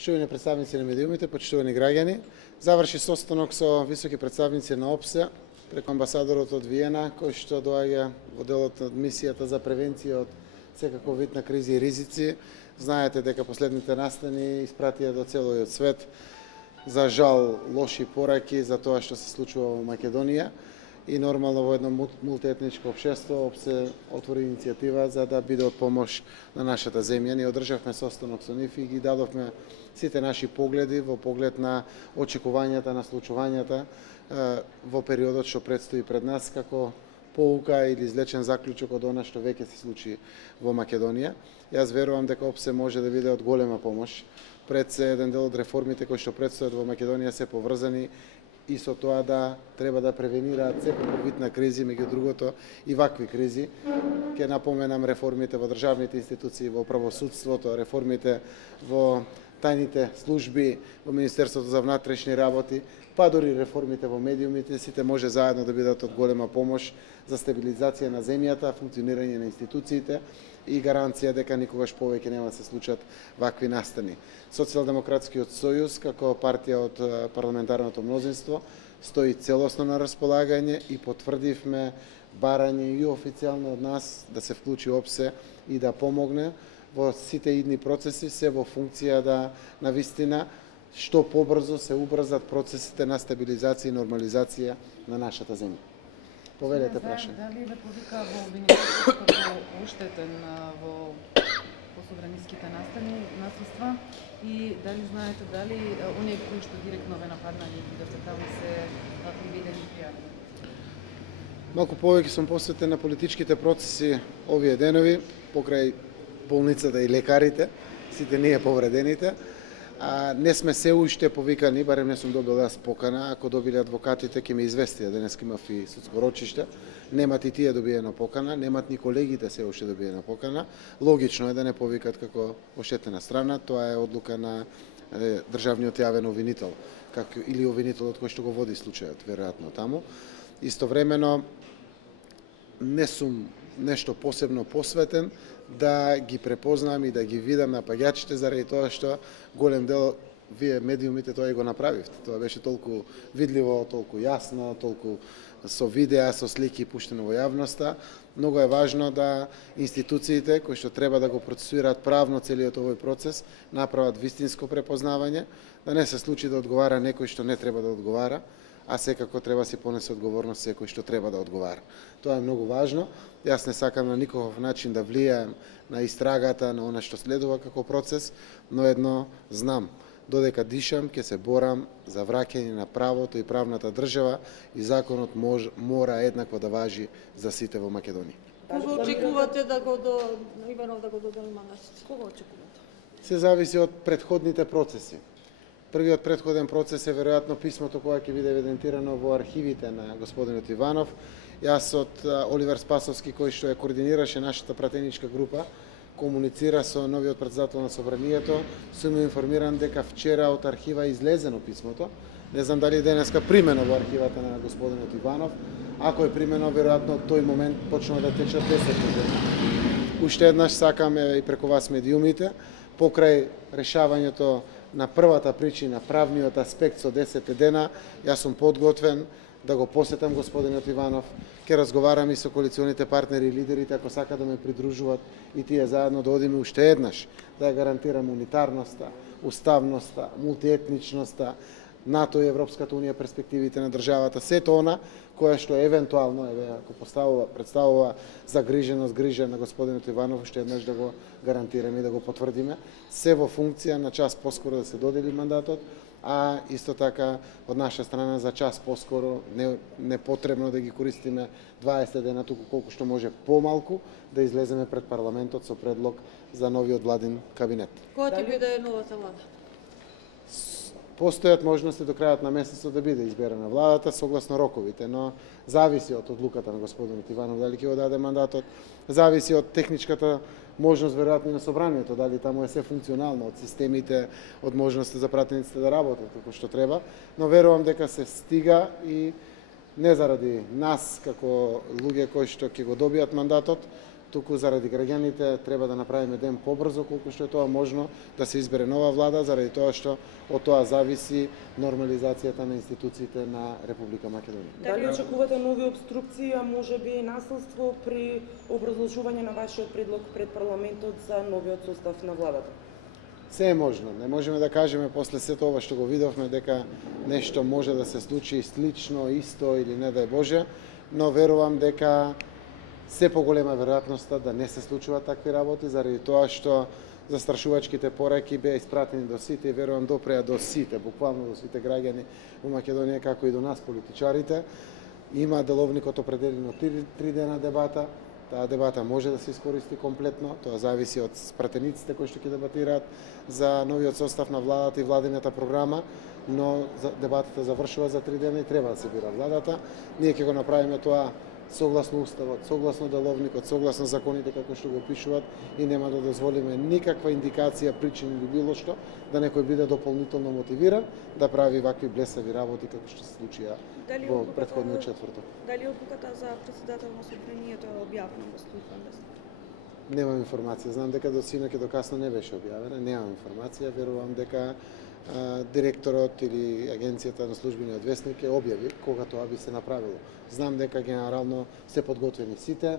Почитувани представници на медиумите, почитувани граѓани, заврши состанок со високи представници на ОПСЕ преку амбасадорот од Виена, кој што доаѓа во делот од мисијата за превенција од секаков вид на кризи и ризици. Знаете дека последните настани испратија до целиот свет, за жал, лоши пораки за тоа што се случува во Македонија. И нормално во едно мултиетничко општество ОПСЕ отвори иницијатива за да биде од помош на нашата земја. Ние одржавме состанок со нив и ги дадовме сите наши погледи во поглед на очекувањата, на случувањата во периодот што предстои пред нас како поука или извлечен заклучок од она што веќе се случи во Македонија. Јас верувам дека ОПСЕ може да биде од голема помош. Пред се еден дел од реформите кои што предстојат во Македонија се поврзани и со тоа да треба да превенираат секаков вид на кризи, меѓу другото и вакви кризи. Ке напоменам реформите во државните институции, во правосудството, реформите во тајните служби, во Министерството за внатрешни работи, па дори реформите во медиумите, сите може заедно да бидат од голема помош за стабилизација на земјата, функционирање на институциите и гаранција дека никогаш повеќе нема да се случат вакви настани. Социјалдемократскиот сојуз, како партија од парламентарното мнозинство, стои целосно на располагање и потврдивме барање и официјално од нас да се вклучи ОПСЕ и да помогне во сите идни процеси, се во функција да навистина што побрзо се убрзат процесите на стабилизација и нормализација на нашата земја. Повелете прашање. Дали ве повика во обвинението како оштетен во пособраниските наследства и дали знаете дали оние кои што директно ве нападнали и бидовте таму се приведени и пријавени? Малку повеќе сум посветен на политичките процеси овие денови, покрај болницата и лекарите, сите ние повредените. Не сме се уште повикани, барем не сум добил јас покана. Ако добили адвокатите, ќе ме известија, денеска имав и судско рочиште. Немат и тие добиена покана, немат ни колегите се уште добиена покана. Логично е да не повикат како оштетена страна, тоа е одлука на државниот јавен обвинител, или обвинителот кој што го води случајот, веројатно таму. Истовремено, не сум нешто посебно посветен да ги препознам и да ги видам напаѓачите, заради тоа што голем дел вие медиумите тоа и го направивте. Тоа беше толку видливо, толку јасно, толку со видеа, со слики пуштено во јавноста. Многу е важно да институциите кои што треба да го процесуираат правно целиот овој процес направат вистинско препознавање, да не се случи да одговара некој што не треба да одговара, а секако треба да си понесе одговорност секој што треба да одговара. Тоа е многу важно. Јас не сакам на никаков начин да влијаем на истрагата, на она што следува како процес, но едно знам, додека дишам, ќе се борам за враќање на правото и правната држава и законот мора еднакво да важи за сите во Македонија. Кога очекувате да го Иванов да го додели мандатот? Кога очекувате? Се зависи од претходните процеси. Првиот претходен процес е веројатно писмото кое ќе биде евидентирано во архивите на господинот Иванов. Јас од Оливер Спасовски, кој што ја координираше нашата пратеничка група, комуницира со новиот претседател на собранието, сум информиран дека вчера од архива излезено писмото. Не знам дали денеска примено во архивата на господинот Иванов. Ако е примено, веројатно од тој момент почнува да течат 10 години. Уште еднаш сакаме и преку вас медиумите, покрај решавањето на првата причина, правниот аспект со 10 дена, јас сум подготвен да го посетам господинот Иванов, ќе разговарам и со коалиционите партнери и лидерите, ако сака да ме придружуваат и тие заедно да одиме уште еднаш, да ја гарантирам унитарноста, уставноста, мултиетничноста, НАТО и Европската унија, перспективите на државата, сето она која што евентуално ако представува загриженост, грижа на господинот Иванов, уште еднаш да го гарантираме и да го потврдиме, се во функција на час поскоро да се додели мандатот, а исто така од наша страна за час поскоро не потребно да ги користиме 20 дена, туку колку што може помалку да излеземе пред парламентот со предлог за новиот владин кабинет. Која ќе биде новата влада? Постојат можности до крајот на месецот да биде изберена владата согласно роковите, но зависи од одлуката на господинот Иванов дали ќе го даде мандатот, зависи од техничката можност веројатно на собранието, дали таму е се функционално, од системите, од можности за пратениците да работат како што треба, но верувам дека се стига и не заради нас како луѓе кои што ќе го добијат мандатот, туку заради граѓаните треба да направиме ден побрзо колку што е тоа можно, да се избере нова влада, заради тоа што од тоа зависи нормализацијата на институциите на Република Македонија. Дали очекувате нови обструкции, а можеби и насилство при образложување на вашиот предлог пред парламентот за новиот состав на владата? Се е можно. Не можеме да кажеме после сето ова што го видовме дека нешто може да се случи слично, исто или не дај Боже, но верувам дека се поголема веројатноста да не се случуваат такви работи, заради тоа што застрашувачките пораки беа испратени до сите и верувам допреа до сите, буквално до сите граѓани во Македонија, како и до нас политичарите. Има деловникот определено 3 дена дебата. Таа дебата може да се искористи комплетно, тоа зависи од пратениците кои што ќе дебатираат за новиот состав на владата и владината програма, но дебатата завршува за 3 дена и треба да се бира владата. Ние ќе го направиме тоа согласно уставот, согласно деловникот, согласно законите како што го опишуваат и нема да дозволиме никаква индикација, причина или било што да некој биде дополнително мотивиран да прави вакви блесави работи како што се случија во претходниот четврток. Дали одлуката за председател на собранието е објавена во службен вестник? Немам информација, знам дека до синоќ и до касно не беше објавена, немам информација, верувам дека директорот или агенцијата на службениот вестник ја објави кога тоа би се направило. Знам дека генерално се подготвени сите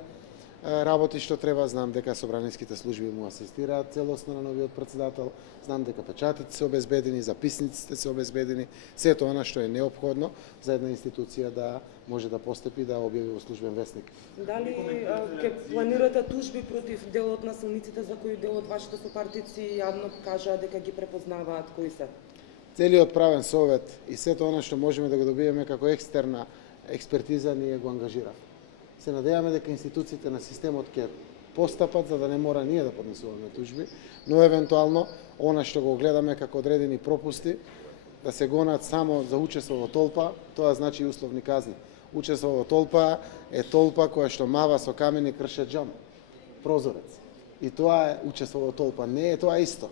работи што треба, знам дека собраниските служби му асистираат целосно на новиот председател, знам дека печатите се обезбедени, записниците се обезбедени, сето она што е неопходно за една институција да може да постепи да објави во службен вестник. Дали ќе планирате тужби против дел од насилниците за кои дел од вашите сопартици јавно кажаа дека ги препознаваат кои се? Целиот правен совет и сето она што можеме да го добиеме како екстерна експертиза ние го ангажирав. Се надеваме дека институциите на системот ќе постапат за да не мора ние да поднесуваме тужби, но евентуално она што го гледаме како одредени пропусти да се гонат само за учество во толпа, тоа значи условни казни. Учество во толпа е толпа која што мава со камени крше џам, прозорец. И тоа е учество во толпа, не е тоа исто.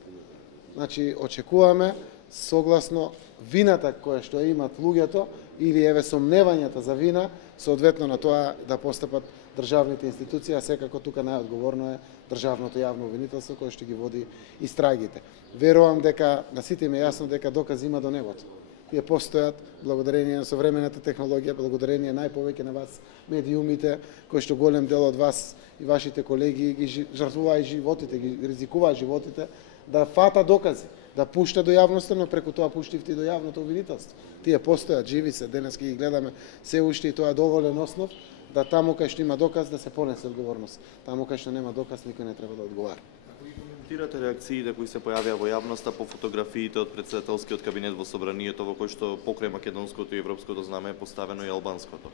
Значи очекуваме согласно вината која што имат луѓето или еве сомневањата за вина, соодветно на тоа да постапат државните институции, а секако тука најодговорно е државното јавно обвинителство кое што ги води истрагите. Верувам дека на сите им е јасно дека докази има до небото. Тие постојат благодарение на современата технологија, благодарение најповеќе на вас медиумите, кои што голем дел од вас и вашите колеги ги жртвуваат животите, ги ризикуваат животите да фата докази, да пушта до јавноста, но преку тоа пуштивте и до јавното обвинителство. Тие постојат, живи се, денес ги гледаме се уште и тоа е доволен основ да таму кај што има доказ да се понесе одговорност. Таму кај што нема доказ никој не треба да одговара. Како ги коментирате реакциите кои се појавија во јавноста по фотографиите од претседателскиот кабинет во собранието во кој што покрај македонското и европското знаме е поставено и албанското?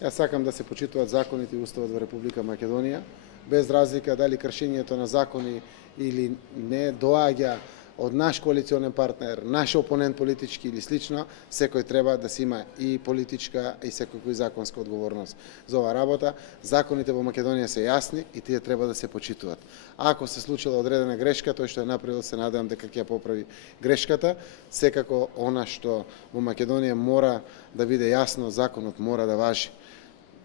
Јас сакам да се почитуваат законите и уставот во Република Македонија, без разлика дали кршењето на закони или не доаѓа од наш коалиционен партнер, наш опонент политички или слично, секој треба да си има и политичка и секој законска одговорност за оваа работа. Законите во Македонија се јасни и тие треба да се почитуваат. Ако се случила одредена грешка, тој што е направил се надевам дека ќе ја поправи грешката. Секако она што во Македонија мора да биде јасно, законот мора да важи.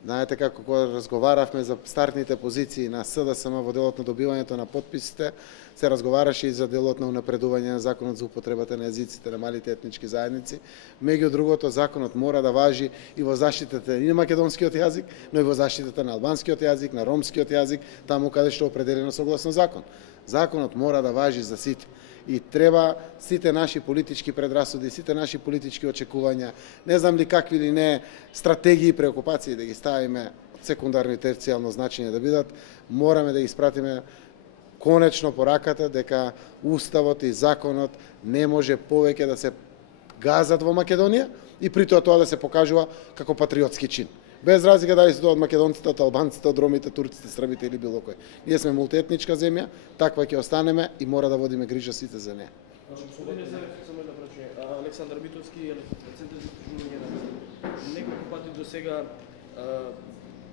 Знаете како кога разговаравме за стартните позиции на СДСМ во делот на добивањето на подписите, се разговараше и за делот на унапредување на законот за употребата на езиците на малите етнички заедници. Меѓу другото, законот мора да важи и во заштитата и на македонскиот јазик, но и во заштитата на албанскиот јазик, на ромскиот јазик, таму каде што е определено согласно закон. Законот мора да важи за сите. И треба сите наши политички предрасуди, сите наши политички очекувања, не знам ли какви или не стратегии и преокупации да ги ставиме од секундарно и терцијално значење да бидат, мораме да ги испратиме конечно пораката дека уставот и законот не може повеќе да се газат во Македонија и при тоа да се покажува како патриотски чин. Без разлика дали се тоа од македонците, од албанците, од ромите, турците, србите или било кој. Ние сме мултиетничка земја, таква ќе останеме и мора да водиме грижа сите за неа. Александар Битовски, Центар за истражување. Неколку пати до сега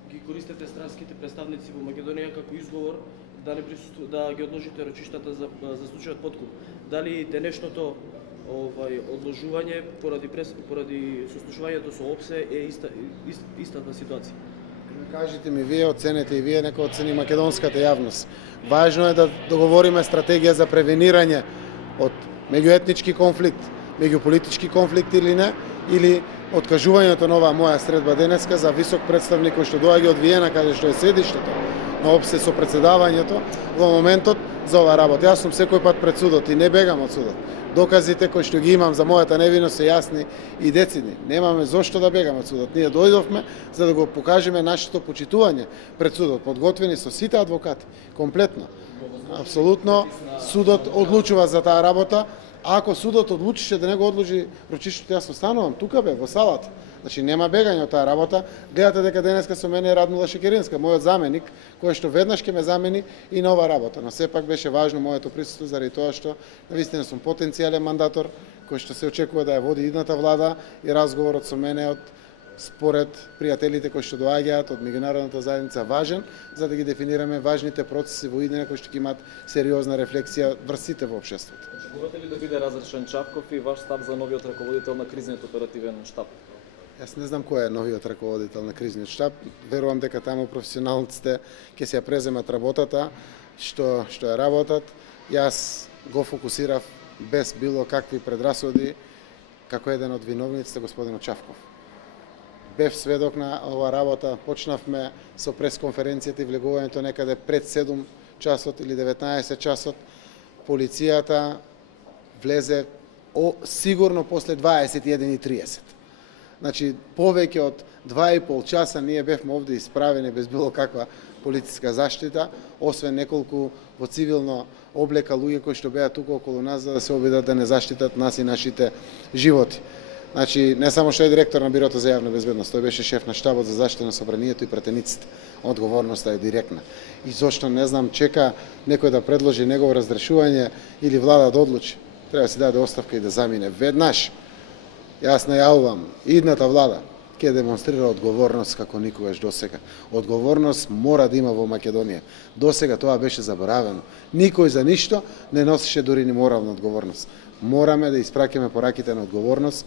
ги користите странските представници во Македонија како изговор да не да ги одложите рочиштата за случајот подкуп. Дали денешното одложување поради сослушувањето со ОПСЕ е истата ситуација? Кажете ми вие, оценете и вие, нека оцени македонската јавност. Важно е да договориме стратегија за превенирање од меѓуетнички конфликт, меѓуполитички конфликт или не, или откажувањето на оваа моја средба денеска за висок представник кој што доаѓа од Виена, каде што е седиштето на ОПСЕ со председавањето во моментот за оваа работа. Јас сум секој пат пред судот и не бегам од судот. Доказите кои што ги имам за мојата невиност се јасни и децидни. Немаме зошто да бегаме од судот. Ние дојдовме за да го покажеме нашето почитување пред судот, подготвени со сите адвокати, комплетно. Апсолутно судот одлучува за таа работа. Ако судот одлучише да не го одложи рочиштето, јас останувам тука во салата. Значи нема бегање од таа работа. Гледате дека денеска со мене е Радмила Шекеринска, мојот заменик, кој што веднаш ќе ме замени и на оваа работа. Но сепак беше важно моето присуство заради тоа што навистина сум потенцијален мандатор кој што се очекува да ја води идната влада и разговорот со мене од според пријателите кои што доаѓаат од меѓународната заедница важен за да ги дефинираме важните процеси во иднина кои што ќе имаат сериозна рефлексија врз сите во општеството. Очекувате ли да биде разрешен Чавков и ваш став за новиот раководител на кризниот оперативен штаб? Јас не знам кој е новиот раководител на кризниот штаб. Верувам дека таму професионалците ќе се ја преземат работата што ја работат. Јас го фокусирав без било какви предрасуди како еден од виновниците господин Чавков. Бев сведок на оваа работа, почнавме со пресконференцијата и влегувањето некаде пред 7 часот или 19 часот. Полицијата влезе сигурно после 21:30. Значи, повеќе од 2,5 часа ние бевме овде исправени без било каква полициска заштита, освен неколку во цивилно облека луѓе кои што беа тука околу нас за да се обидат да не заштитат нас и нашите животи. Значи, не само што е директор на Бирото за јавна безбедност, тој беше шеф на штабот за заштита на собранието и пратениците. Одговорноста е директна. И зошто, не знам, чека некој да предложи негово разрешување или влада да одлучи. Треба да се даде оставка и да замине веднаш. Јас најавувам, идната влада ќе демонстрира одговорност како никогаш досега. Одговорност мора да има во Македонија. Досега тоа беше заборавено. Никој за ништо не носеше дури ни морална одговорност. Мораме да испраќаме пораките на одговорност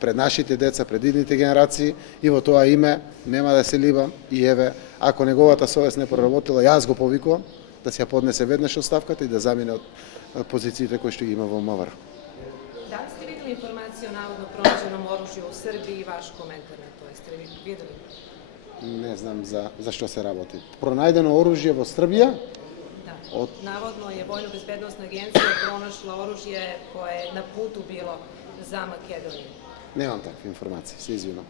пред нашите деца, пред идните генерации и во тоа име нема да се либам и еве, ако неговата совест не проработила, јас го повикувам да се ја поднесе веднаш оставката и да замине од позициите кои што ги има во МВР. Дали сте видели информација о наводно пронаđеном оружје у Србија и ваш коментар на тоа? Сте ли видели? Не знам за што се работи. Пронајдено оружје во Србија? Да. Наводно je Vojno-bezbednosna agencija pronašla oružje koje je na putu bilo za Makedoniju. Немам такви информации, се извинувам.